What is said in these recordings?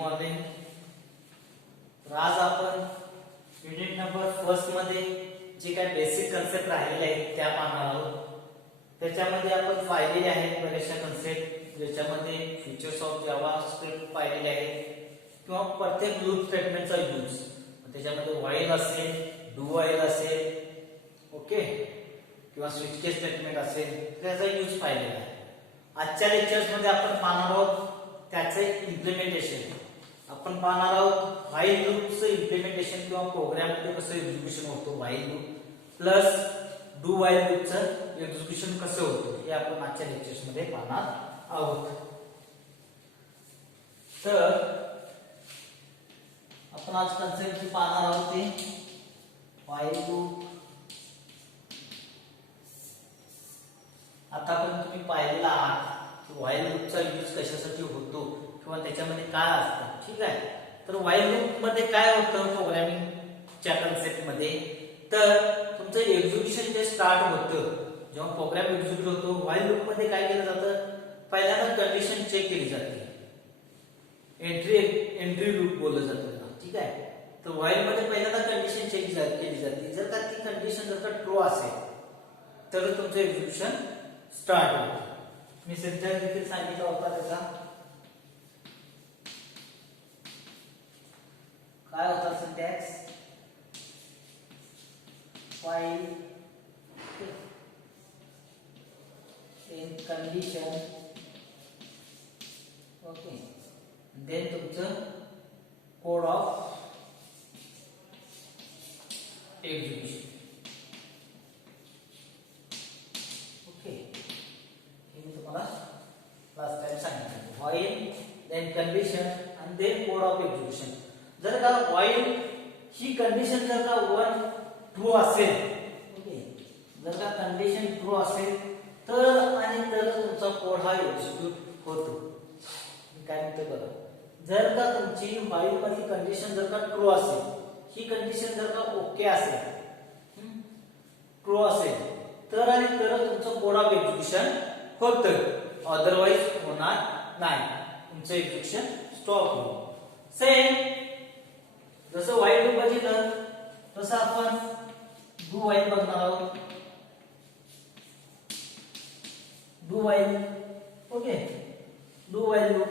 Morning. तर आज आपण युनिट नंबर फर्स्ट मध्ये जे काही बेसिक कन्सेप्ट राहिलेले आहेत त्या पाहणार आहोत. त्याच्यामध्ये आपण पाहिलेले आहेत बऱ्याचशा कन्सेप्ट, ज्याच्यामध्ये फीचर्स ऑफ जावास्क्रिप्ट पाहिलेले आहेत किंवा प्रत्येक लूप स्टेटमेंटचा यूज. त्याच्यामध्ये व्हाईल असेल, डू व्हाईल असेल, ओके, किंवा स्विच केस स्टेटमेंट असेल, त्याचा यूज पाहिलेला आहे. आजच्या लेक्चर्स मध्ये आपण पाहणार आहोत त्याचे इम्प्लिमेंटेशन. आपण पाहणार आहोत व्हाईल लूपचं इम्प्लिमेंटेशन किंवा प्रोग्राममध्ये कसं एक्झिक्युशन होतं while loop plus do while लूपचं एक्झिक्युशन कसं होतं हे आपण आजच्या लेक्चर्स मध्ये पाहणार आहोत. तर आपण आज कन्सेप्ट पाहणार आहोत ते व्हाईल लूप. आता पण तुम्ही पाहिलेला आहात की व्हाईल लूपचा यूज कशासाठी होतो किंवा त्याच्यामध्ये काय असतं. ठीक आहे. तर व्हाईल लूप मध्ये काय होतं प्रोग्रामिंगच्या कन्सेप्ट मध्ये, तर तुमचं एक्झिक्युशन जे स्टार्ट होतं, जेव्हा प्रोग्राम एक्झिक्यूट होतो व्हाईल लूप मध्ये काय केलं जातं, पहिल्यांदा कंडिशन चेक केली जाते. एंट्री लूप बोललं जातं. ठीक आहे. तर व्हाईल मध्ये पहिल्यांदा कंडिशन चेक केली जाते. जर का ती कंडिशन जर का ट्रू असेल तर तुमचं एक्झिक्युशन स्टार्ट होतं. मी सिंटॅक्स देखील सांगितलं होता त्याचा. काय होता syntax? While in condition, okay, then तुमचं कोड ऑफ एक्झिक्युशन. ओके, हे मी तुम्हाला लास्ट टाइम सांगितलं. व्हाईल देन कंडिशन आणि देन कोड ऑफ एक्झिक्युशन. जर का व्हाईल ही कंडिशन जर का वन ट्रू असेल, ओके, जर का कंडिशन ट्रू असेल तर आणि तर तुमचा कोड हा एक्झिक्यूट होतो. काय म्हणते बघा, जर का तुमची व्हाईल मध्ये कंडिशन जर का ट्रू असेल, ही कंडिशन जर का ओके असेल, ट्रू असेल तर आणि तर तुमचं कोड ऑफ एक्झिक्युशन होतं, अदरवाइज होणार नाही, तुमचं एक्झिक्युशन स्टॉप होईल. सेम जसं व्हाईल लूप बघितलं तसं आपण डू व्हाईल बघणार आहोत. Do while, okay, do while loop.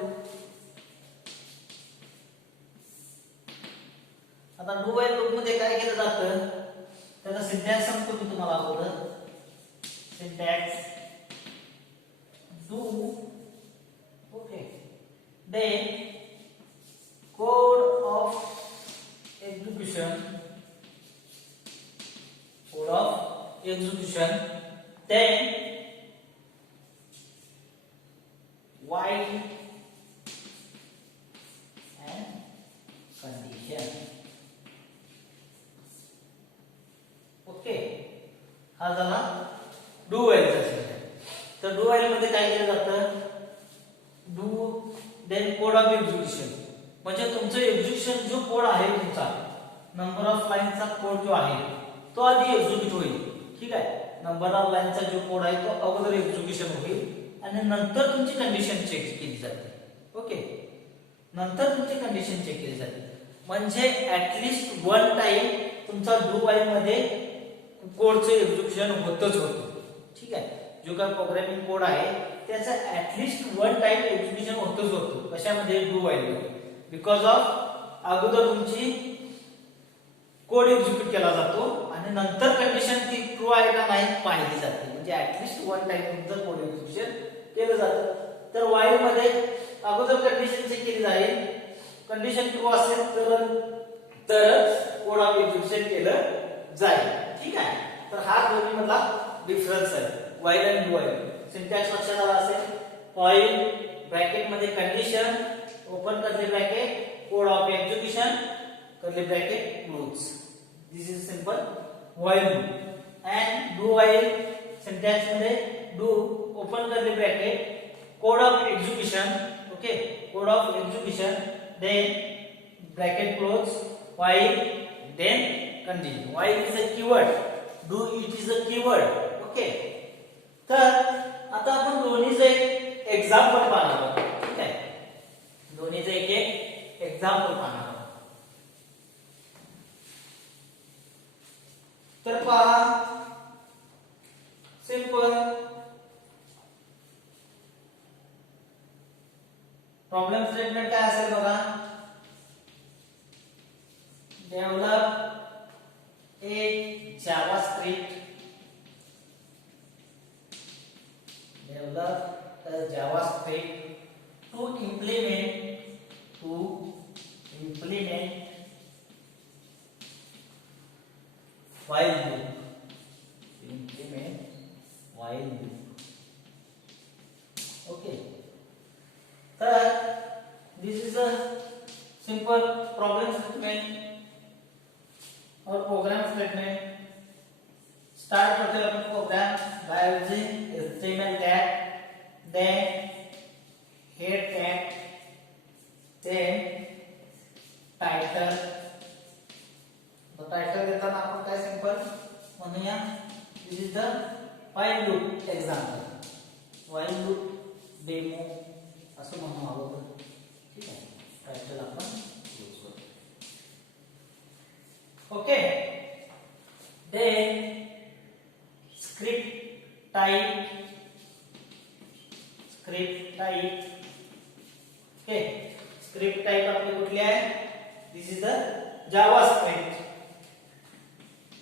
आता डू व्हाईल लूप मध्ये काय केलं जातं त्याचा सिंटॅक्स सांगतो मी तुम्हाला अगोदर. Syntax do, okay, then code of execution, code of execution, then while and condition. Okay, हा झाला डू व्हाईलचा सिंटॅक्स. तर डू व्हाईल मध्ये काय केलं जातं, do then code of execution, म्हणजे तुमचं एक्झिक्युशन जो कोड आहे तुमचा नंबर ऑफ लाईनचा कोड जो आहे तो आधी एक्झिक्यूट होईल. ठीक आहे. नंबर ऑफ लाईनचा जो कोड आहे तो अगोदर एक्झिक्युशन होईल आणि नंतर तुमची कंडिशन चेक केली जाते. ओके, नंतर तुमची कंडिशन चेक केली जाते. म्हणजे ऍटलिस्ट वन टाइम तुमचा डू व्हाईल मध्ये कोडचं एक्झिक्युशन होतच होतं. ठीक आहे. जो काय प्रोग्रामिंग कोड आहे त्याचा ऍटलिस्ट वन टाइम एक्झिक्युशन होतच होतं. कशामध्ये? डू व्हाईल मध्ये. बिकॉज ऑफ अगोदर तुमची कोड एक्झिक्यूट केला जातो आणि नंतर कंडिशन ती ट्रू आहे का नाही पाहिली जाते. म्हणजे ऍटलिस्ट वन टाइम तुमचं कोड एक्झिक्युशन केलं जातं. तर व्हाईल मध्ये अगोदर कंडिशन चेक केली जाईल. कंडिशन ट्रू असेल तरच कोड ऑफ एक्झिक्युशन केलं जाईल. ठीक आहे. तर हा दोन्ही मधला डिफरन्स आहे व्हाईल आणि डू व्हाईल. सिंटॅक्स लक्षात आला असेल. व्हाईल ब्रॅकेट मध्ये condition, open curly bracket, code of execution, curly bracket close. This is simple while loop. And do while syntax मध्ये do, open curly bracket, code of execution, okay, code of execution, then bracket close, while, then continue. While is a keyword, do it is a keyword. Okay. तर आता आपण दोन्हीचे example पाहणार आहोत. ठीक आहे. दोन्हीचे एक एक सिंपल प्रॉब्लेम स्टेटमेंट काय असेल बघा develop A JavaScript develop a JavaScript to implement while loop. Okay. Third, this is a simple problem statement or program statement. Start करते हैं अपन programme by using HTML tag, then head tag, then title. तो title देताना आपण काय simple म्हणूया this is the while loop example, while loop demo असं म्हणू अगोदर. ठीक आहे, टाइटल आपण यूज करू. Okay, then script type. Okay, script type आपली कुठली आहे? This is the JavaScript.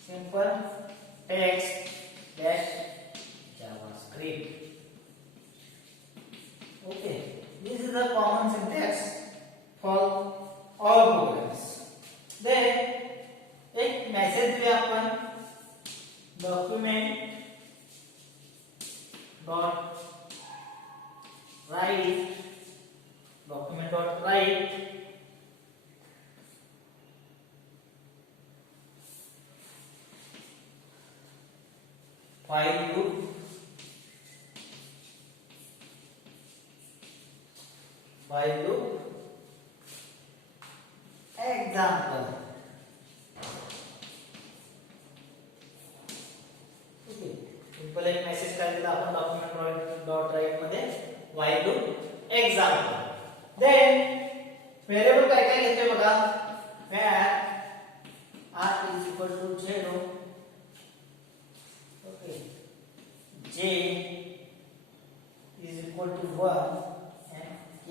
Simple text dash JavaScript. Okay, this is the common syntax for all programs. Then एक message दिया आपण document dot write while loop example. Okay, simple एक message काय दिला आपण document dot write मध्ये while loop example. Then variable काय काय घेतोय बघा, var r is equal to 0, okay, j is equal to 1 and k.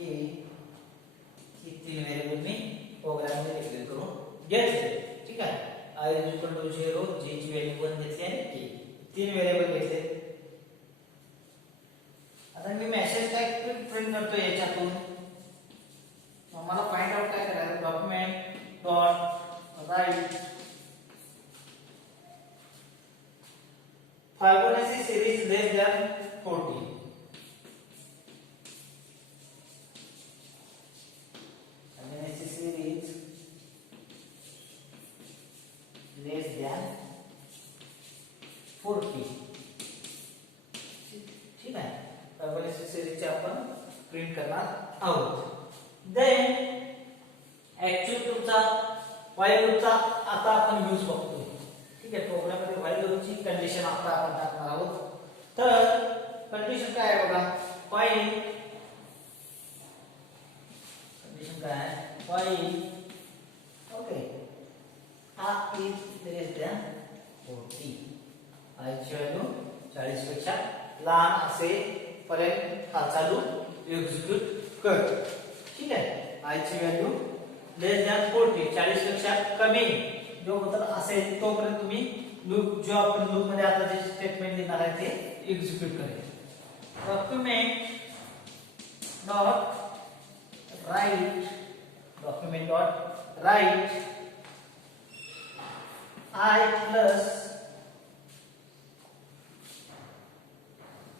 ही तीन वेरिएबल मी प्रोग्राम मध्ये डिक्लेअर करून घेतले. ठीक आहे, r is equal to 0, j ची व्हॅल्यू 1 घेतली आणि k, तीन वेरिएबल घेतले. आता मी मेसेज काय प्रिंट करतो याच्यातून, मला फाइंड आउट काय करायचं, document dot right Fibonacci series less than 40. Fibonacci series less than 40. ठीक आहे, Fibonacci series चे आपण प्रिंट करणार आहोत. देन ऍक्च्युअल तुमचा while loopचा आता आपण यूज बघतोय. ठीक आहे, प्रोग्राम मध्ये while loopची कंडिशन आता आपण टाकणार आहोत. तर कंडिशन काय आहे बघा, while कंडिशन काय आहे, while okay r is less than 40, r ची व्हॅल्यू 40 पेक्षा लहान असे पर्यंत हा चालू एक्झिक्यूट कर. ठीक आहे, r ची व्हॅल्यू लेस दॅन 40, 40 पेक्षा कमी जो होता असेल तोपर्यंत तुम्ही लूप, जो आपण लूप मध्ये आता जे स्टेटमेंट लिहिणार आहे ते एक्झिक्यूट करेल. Document dot write I plus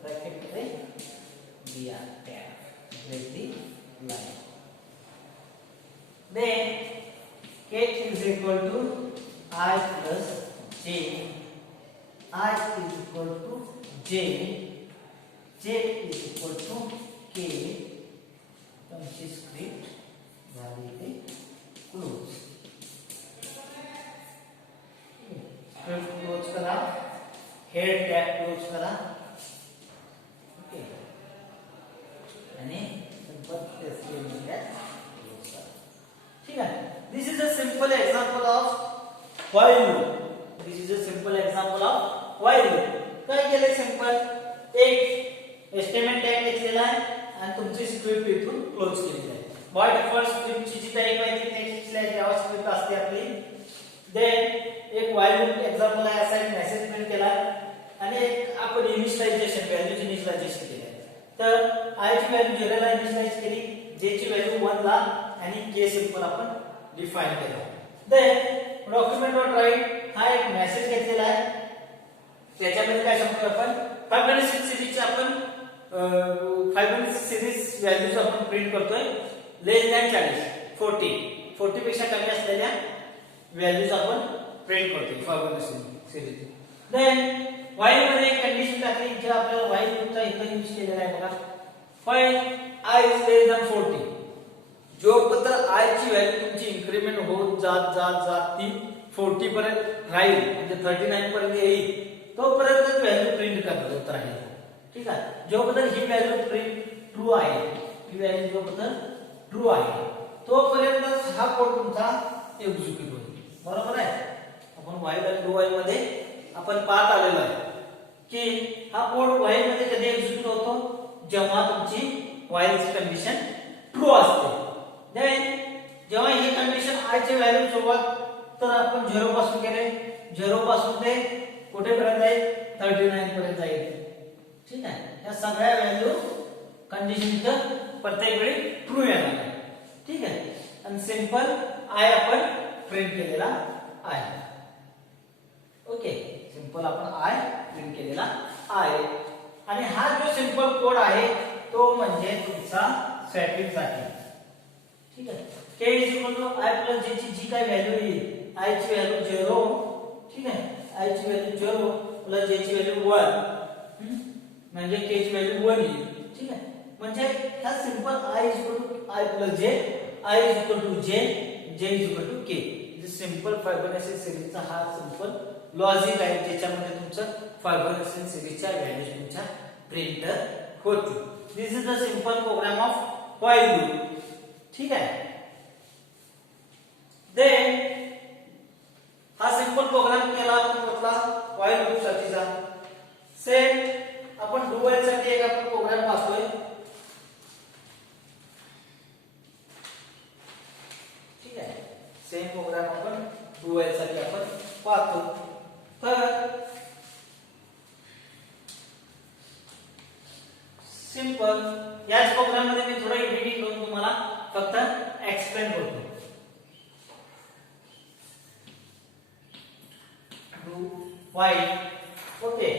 bracket मध्ये br tag break the line. Then k is equal to I plus j. I is equal to j. J is equal to k. तुमची script झाली ते close. Script close करा, head tag close करा. Okay, आणि ठीक आहे. This is a simple example of while loop. काय केलंय सिंपल एक एस्टिमेट टॅग घेतलेला आहे आणि तुमची स्क्रिप्ट इथून क्लोज केलेली आहे. बाय डिफॉल्ट स्क्रिप्टची जी टाईप आहे ती टेक्स्ट जावा स्क्रिप्ट असते आपली. देन एक व्हाईल लूप एक्झाम्पल आहे असा एक मेसेज प्रिंट केला आणि एक आपण इनिशियलायझेशन व्हॅल्यूची इनिशियलायझेशन केली. तर आय ची व्हॅल्यू 0 ला इनिशियलाइज केली, जे ची व्हॅल्यू 1 ला आणि के सिंपल आपण डिफाइन केला. देन डॉक्युमेंट डॉट राईट हा एक मेसेज घेतलेला आहे. त्याच्यामध्ये काय सांगतो आपण फायबोनाची सिरीजची आपण फायबोनाची सिरीज व्हॅल्यूज आपण प्रिंट करतोय लेस दॅन 40 पेक्षा कमी असलेल्या व्हॅल्यूज आपण प्रिंट करतोय फायबोनाची सिरीज. देन व्हाईल मध्ये एक कंडिशन टाकली जे आपल्याला व्हाईल लूपचा इथे यूज केलेला आहे बघा. While i is less than 40 जोपर्यंत i ची व्हॅल्यू तुमची इन्क्रीमेंट होत जात ती 40 पर्यंत राहील म्हणजे 39 पर्यंत येईल तोपर्यंत व्हॅल्यू प्रिंट करत होत राहील. ठीक आहे. जोपर्यंत ही व्हॅल्यू प्रिंट ट्रू आहे, ही व्हॅल्यू जोपर्यंत ट्रू आहे तोपर्यंत हा कोड तुमचा एक्झिक्यूट होईल. बरोबर आहे. आपण व्हाईल आणि डू व्हाईल मध्ये आपण पाहत आलेलो आहे की हा कोड व्हाईल मध्ये कधी एक्झिक्यूट होतो जेव्हा तुमची व्हाईलची कंडिशन ट्रू असते. देन जेव्हा ही कंडिशन i ची व्हॅल्यू सोबत तर आपण 0 पासून केले, 0 पासून ते कुठे पर्यंत जाईल 39 पर्यंत जाईल. ठीक आहे. या सगळ्या व्हॅल्यू कंडिशन इथं प्रत्येक वेळी ट्रू येणार आहे. ठीक आहे. आणि सिंपल i आपण प्रिंट केलेला आहे. ओके, सिंपल आपण i प्रिंट केलेला आहे. आणि हा जो सिंपल कोड आहे तो म्हणजे तुमचा स्टॅटिक साठी. ठीक आहे. k i plus j ची जी काय व्हॅल्यू येईल i ची व्हॅल्यू 0. ठीक आहे. i ची व्हॅल्यू 0 प्लस j ची व्हॅल्यू 1 म्हणजे k ची व्हॅल्यू 1 येईल. ठीक आहे. म्हणजे हा simple i plus j i j k simple Fibonacci सिरीजचा हा सिंपल लॉजिक आहे ज्याच्यामध्ये तुमचं फायबोनाची सिरीजच्या व्हॅल्यूज तुमच्या प्रिंट होतील. This is the simple program of while loop. ठीक आहे. देन हा सिंपल प्रोग्राम केला आपण म्हटला व्हाईल लूप साठीचा. सेम आपण डू व्हाईल साठी एक आपण प्रोग्राम पाहतोय. ठीक आहे. सेम प्रोग्राम आपण डू व्हाईल साठी आपण पाहतो. तर सिंपल याच प्रोग्राम मध्ये मी थोडं एडिटिंग करून तुम्हाला फक्त एक्सप्लेन करतो. Do while. Okay.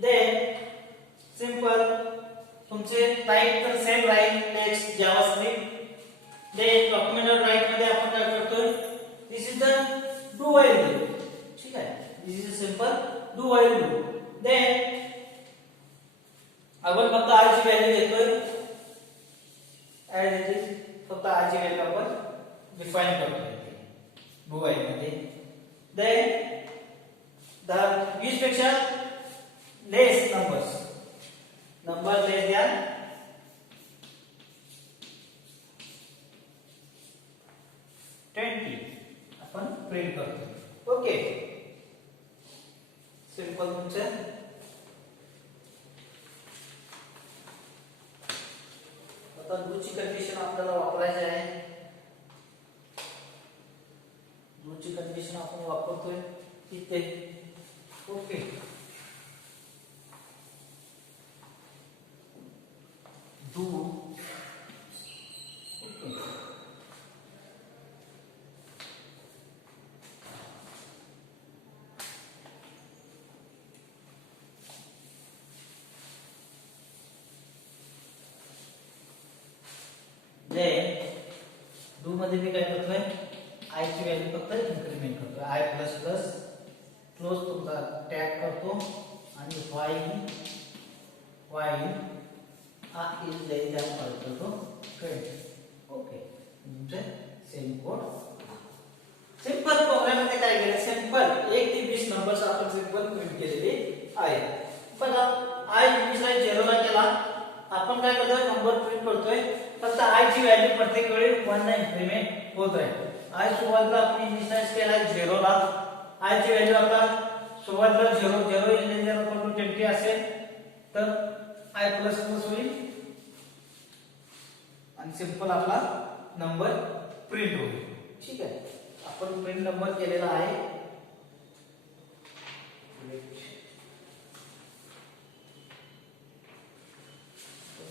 Then simple तुमचे टाइप तर सेम राहील text JavaScript. Then document write मध्ये आपण काय करतोय this is the do while loop. ठीक आहे. This is a simple do while loop. Then आपण फक्त i ची व्हॅल्यू देतोय ऍज इट इज. फक्त i ची व्हॅल्यू आपण डिफाइन करतोय डू व्हाईल मध्ये. देन 20 पेक्षा लेस नंबर लेस दॅन 20 आपण प्रिंट करतो. ओके. सिंपल तुमचं आता डूची कंडिशन आपल्याला वापरायची आहे. डूची कंडिशन आपण वापरतोय इथे. ओके. डू डू मध्ये मी काय करतोय i ची व्हॅल्यू फक्त इन्क्रीमेंट करतोय. i प्लस प्लस क्लोज तुमचा टॅग करतो आणि व्हाईल हा इज लेस दॅन करतो 20. ओके. म्हणजे सेम कोड. सिंपल प्रोग्राम मध्ये काय केलं सिंपल 1 ते 20 नंबर्स आपण सिंपल प्रिंट केलेले आहे. बघा i इनिशियलाइज 0 ला केला. आपण काय करतोय नंबर प्रिंट करतोय. फक्त i ची व्हॅल्यू प्रत्येक वेळी 1 ला इन्क्रीमेंट होत राहील. i सुरुवातीला आपण इनिशियलाइज केला 0 ला. i ची व्हॅल्यू आता सुरुवातीला 0 0 20 असेल तर i प्लस प्लस होईल आणि सिंपल आपला नंबर प्रिंट होईल. ठीक आहे, आपण प्रिंट नंबर केलेला आहे.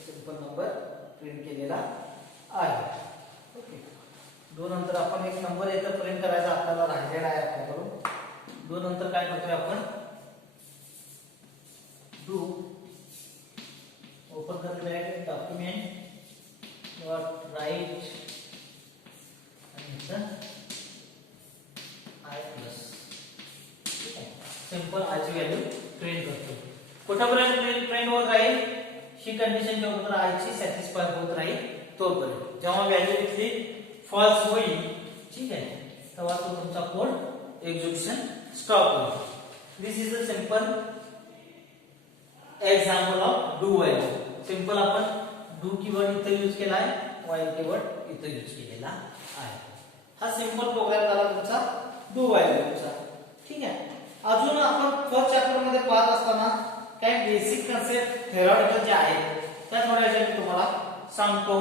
सिंपल नंबर प्रिंट केलेला आहे. ओके, 2 नंतर आपण एक नंबर येतं प्रिंट करायचा आपल्याला राहिलेला आहे आपल्याकडून. 2 नंतर काय करतोय आपण, डू ओपन करतोय डॉक्युमेंट डॉट राइट आणि i प्लस. ठीक आहे, सिंपल आयची व्हॅल्यू प्रिंट करतो. कुठपर्यंत प्रिंट होत राहील, ही कंडिशन जेव्हा तर i ची सॅटिस्फाय होत राहील तोपर्यंत. जेव्हा व्हॅल्यू इथली फॉल्स होईल, ठीक आहे, तेव्हा तो तुमचा कोड एक्झिक्युशन स्टॉप होईल. This is a simple example of do while. Simple आपण डू कीवर्ड इथे यूज केला आहे, व्हाईल कीवर्ड इथे यूज केलेला आहे. हा सिंपल प्रोग्राम झाला तुमचा डू व्हाईल तुमचा. ठीक आहे, अजून आपण फर्स्ट चॅप्टर मध्ये पाहत असताना काही बेसिक कन्सेप्ट थेरॉटिकल जे आहेत त्या थोड्याशा मी तुम्हाला सांगतो.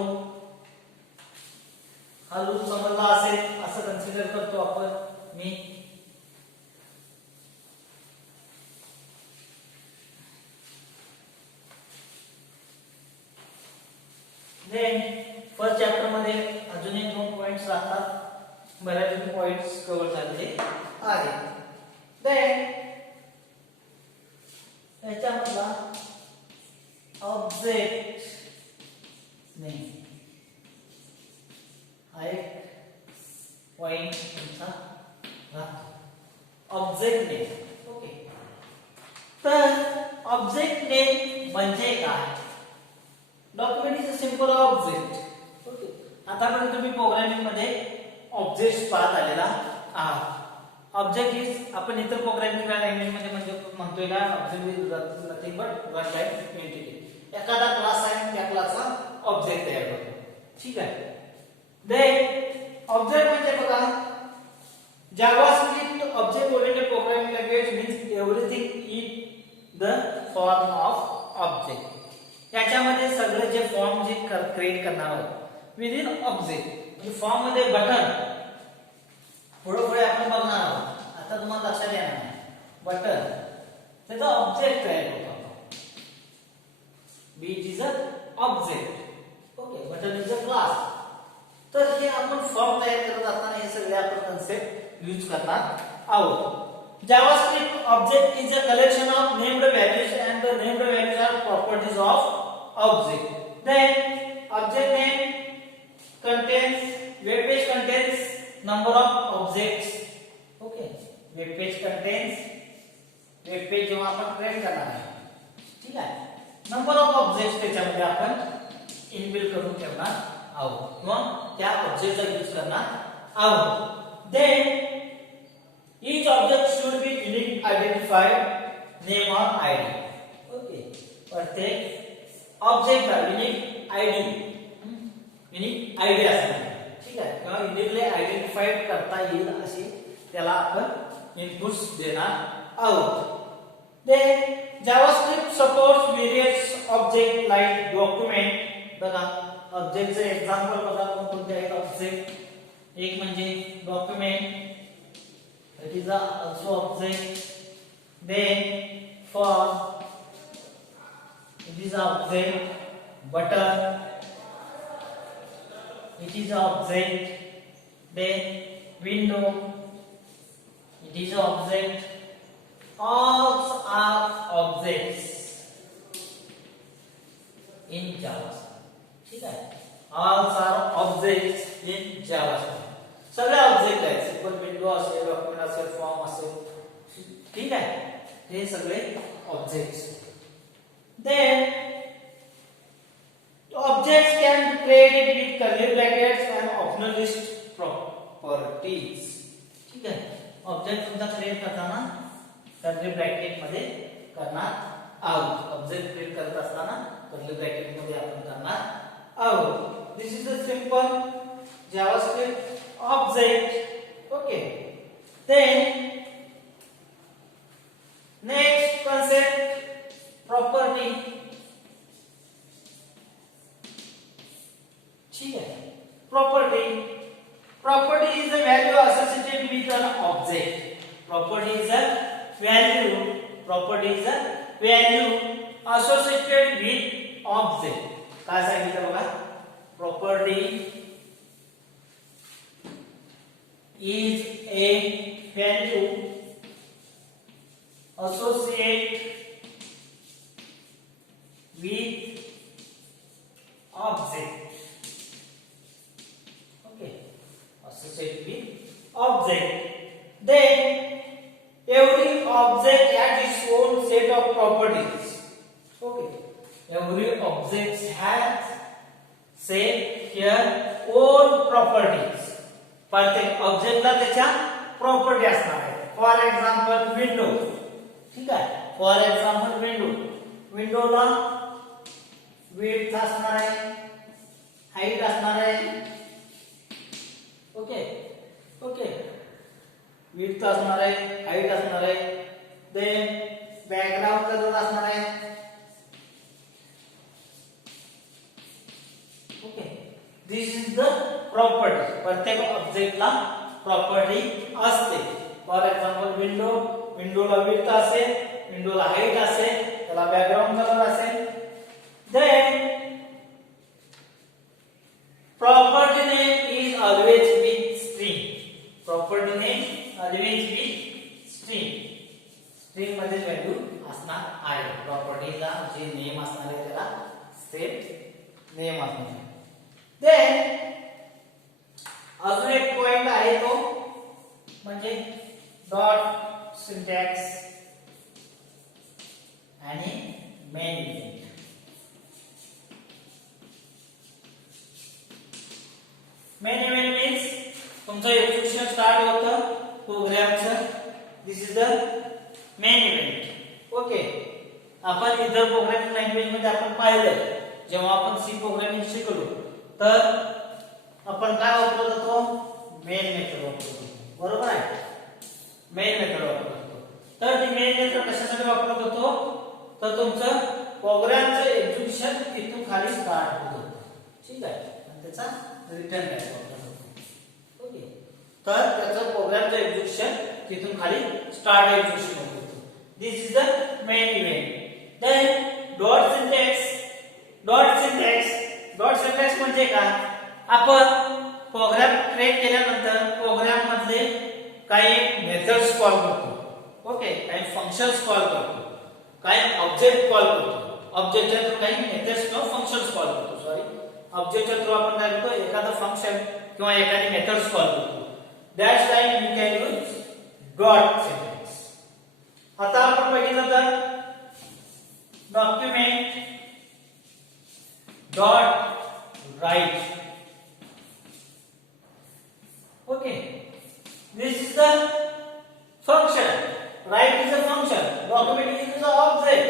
हा लूप समजला असेल असं कन्सिडर करतो आपण मी. देन फर्स्ट चॅप्टर मध्ये अजून एक 2 पॉइंट्स राहतात. बऱ्यापैकी पॉइंट्स कव्हर झालेले आहेत. देन याच्यामधला ऑब्जेक्ट नेम हा एक पॉइंट तुमचा राहतो, ऑब्जेक्ट नेम. ओके, तर ऑब्जेक्ट नेम म्हणजे काय? Document is a simple object. Okay, आतापर्यंत तुम्ही प्रोग्रामिंग मध्ये ऑब्जेक्ट पाहत आलेला आहात. ऑब्जेक्ट इज आपण इतर प्रोग्रामिंग लँग्वेज मध्ये म्हणजे म्हणतोय का, object is nothing but one type entity. एखादा क्लास आहे, त्या क्लासचा ऑब्जेक्ट तयार करतो. ठीक आहे, देन ऑब्जेक्ट म्हणजे बघा, JavaScript object oriented programming language means everything in the form of object. याच्यामध्ये सगळे जे फॉर्म जे क्रिएट करणार आहोत विद इन ऑब्जेक्ट. म्हणजे फॉर्म मध्ये बटन पुढे आपण बघणार आहोत. आता तुम्हाला लक्षात येणार नाही, बटन त्याचा ऑब्जेक्ट तयार करतो. B is a object. Okay, button is a class. तर हे आपण फॉर्म तयार करत असताना हे सगळे आपण कन्सेप्ट यूज करणार आहोत. JavaScript object is a collection of named values and the named values are properties of object. Then object name contains web page contains number of objects. Okay, web page contains web page जेव्हा आपण create करणार आहे. ठीक आहे, number of objects त्याच्यामध्ये आपण inbuilt करून ठेवणार आहोत किंवा त्या ऑब्जेक्टचा यूज करणार आहोत. Then each object should be unique identified name or ID. Okay, प्रत्येक ऑब्जेक्टला युनिक आयडी युनिक आयडी असणार. ठीक आहे, किंवा युनिकली आयडेंटिफाईड करता येईल असे त्याला आपण इनपुट्स देणार आहोत. Then JavaScript supports various object like document. बघा, ऑब्जेक्टचे एक्झाम्पल बघा कोणते आहेत ऑब्जेक्ट. एक म्हणजे document, it is also object. Then form, it is object. Button, it is object. Then window, it is object. All are objects in JavaScript. ठीक आहे, all are objects in JavaScript. सगळे object आहेत. Simple window असेल, document असेल, form असेल. ठीक आहे, हे सगळे objects. Then objects can be created with curly brackets and optional list properties. ठीक आहे, ऑब्जेक्ट तुमचा क्रिएट करताना कर्ली ब्रॅकेट मध्ये करणार आहोत. ऑब्जेक्ट क्रिएट करत असताना कर्ली ब्रॅकेट मध्ये आपण करणार आहोत. This is a simple JavaScript object. Okay, then next concept property. ठीक है. Property is a value associated with an object. Property is a value associated with object. काय सांगितलं बघा. Property is a value associated with object. Okay, associated with object. Then every object has its own set of properties. Okay, every object has set here own properties. प्रत्येक ऑब्जेक्टला त्याच्या property असणार आहे. For example window. ठीक आहे. For example विंडोला width असणार आहे, height असणार आहे. ओके विड्थ असणार आहे, हाईट असणार आहे. देन बॅकग्राऊंड कलर असणार आहे. Okay this is the property. प्रत्येक ऑब्जेक्टला प्रॉपर्टी असते. फॉर एक्झाम्पल विंडोला विड्थ असेल, विंडोला हाईट असेल, त्याला बॅकग्राऊंड कलर असेल. Then property name is always with string. Property name always with string. String मध्ये व्हॅल्यू असणार आहे. प्रॉपर्टीला जे नेम असणार आहे त्याला स्टेट नेम असणार आहे. देन अजून एक पॉइंट आहे तो म्हणजे डॉट सिंटॅक्स आणि main event. Main event means तुमचं एक्झिक्युशन स्टार्ट होतं प्रोग्रामचं. This is the main event. Okay आपण इतर प्रोग्रामिंग लँग्वेज मध्ये आपण पाहिलं जेव्हा आपण सी प्रोग्रामिंग शिकलो तर आपण काय वापरत होतो. मेन मेथड वापरत होतो. बरोबर आहे. मेन मेथड वापरत होतो. तर ती मेन मेथड कशासाठी वापरत होतो तर तुमचं प्रोग्रामचं एक्झिक्युशन इथून खाली स्टार्ट होत होतं. ठीक आहे. आणि त्याचा रिटर्न बॅक वापरत होतो. ओके तर त्याचं प्रोग्रामचं एक्झिक्युशन तिथून खाली स्टार्ट एक्झिक्युशन होत होतं. This is the main event. Then dot syntax म्हणजे काय. आपण प्रोग्राम क्रिएट केल्यानंतर प्रोग्राम मधले काही मेथड्स कॉल करतो. ओके काही फंक्शन्स कॉल करतो, काही ऑब्जेक्ट कॉल करतो. ऑब्जेक्टच्या थ्रू काही मेथड्स किंवा फंक्शन्स कॉल करतो. ऑब्जेक्टच्या थ्रू आपण काय करतो एखादं फंक्शन किंवा एखादी मेथड्स कॉल करतो. That's time you can use dot syntax. आता आपण बघितलं तर document dot write. Okay this is the function. Write is a function. Document is a object.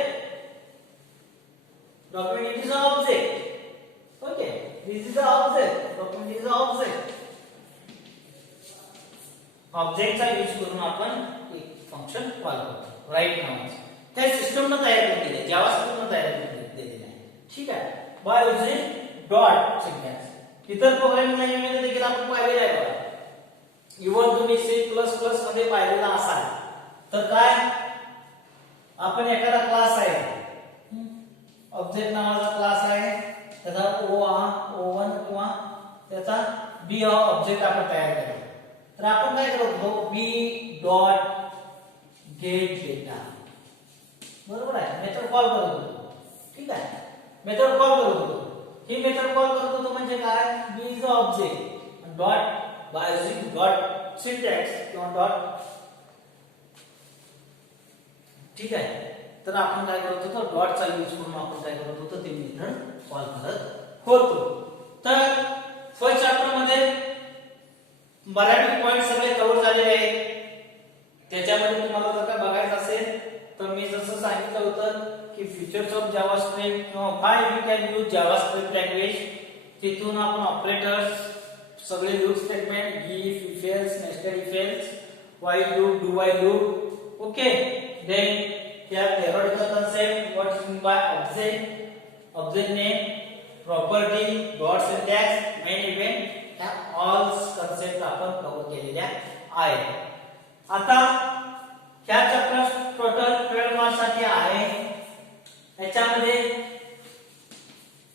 Okay, this is the object. Document is the object. ऑब्जेक्टचा use करून आपण एक function call करतो. Right नावाचं त्या सिस्टमने तयार केलेलं आहे, जावास्क्रिप्टने तयार केलेलं आहे. ठीक आहे. By using dot syntax. इतर प्रोग्रामिंग लँग्वेजमध्ये देखील आपण पाहिलेलं आहे बघा. इव्हन तुम्ही C++ मध्ये पाहिलेला असाल तर काय आपण एखादा क्लास आहे, ऑब्जेक्ट नावाचा क्लास आहे, त्याचा O1 किंवा त्याचा B हा ऑब्जेक्ट आपण तयार केला. तर आपण काय करतो B डॉट गेट डेटा. बरोबर आहे. मेथड कॉल करत होतो. ठीक आहे. मेथड कॉल करत होतो. ही मेथड कॉल करत होतो म्हणजे काय B is a object dot by using dot syntax किंवा डॉट. ठीक आहे. तर आपण काय करत होतो डॉटचा यूज करून आपण काय करत होतो ते मेथड कॉल करत होतो. तर फर्स्ट चॅप्टर मध्ये मराठी पॉइंट सगळे कव्हर झालेले आहेत. त्याच्यामध्ये तुम्हाला जर का बघायचं असेल तर मी जसं सांगितलं होतं की फीचर्स ऑफ जावास्क्रिप्ट किंवा why we can use JavaScript language. तिथून आपण ऑपरेटर्स सगळे loop statement if, if else, nested if else, while loop, do while loop. Okay then त्या theoretical concept, what is meant by object name, property, dot syntax, main event, ह्या all concept आपण cover केलेल्या आहेत. आता ह्या chapter total 12 marks साठी आहे. याच्यामध्ये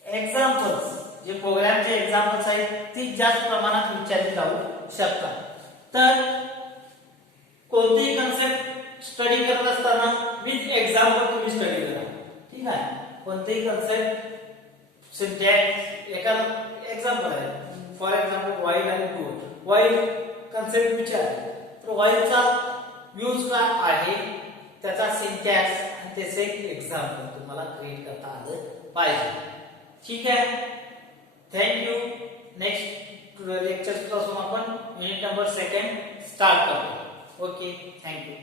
एक्झाम्पल्स जे प्रोग्रामचे एक्झाम्पल्स आहेत ती जास्त प्रमाणात विचारली जाऊ शकतात. तर कोणतीही कन्सेप्ट स्टडी करत असताना विथ एक्झाम्पल तुम्ही स्टडी करा. ठीक आहे. कोणतीही कन्सेप्ट सिंटॅक्स एका एक्झाम्पल आहे. फॉर एक्झाम्पल व्हाईल आणि डू. व्हाईल कन्सेप्ट विचार तर व्हाईलचा यूज काय आहे, त्याचा सिंटॅक्स आणि त्याचे एक्झाम्पल तुम्हाला क्रिएट करता आलं पाहिजे. ठीक आहे. Thank you. नेक्स्ट लेक्चर पासून आपण युनिट नंबर 2 स्टार्ट करतो. Okay, thank you.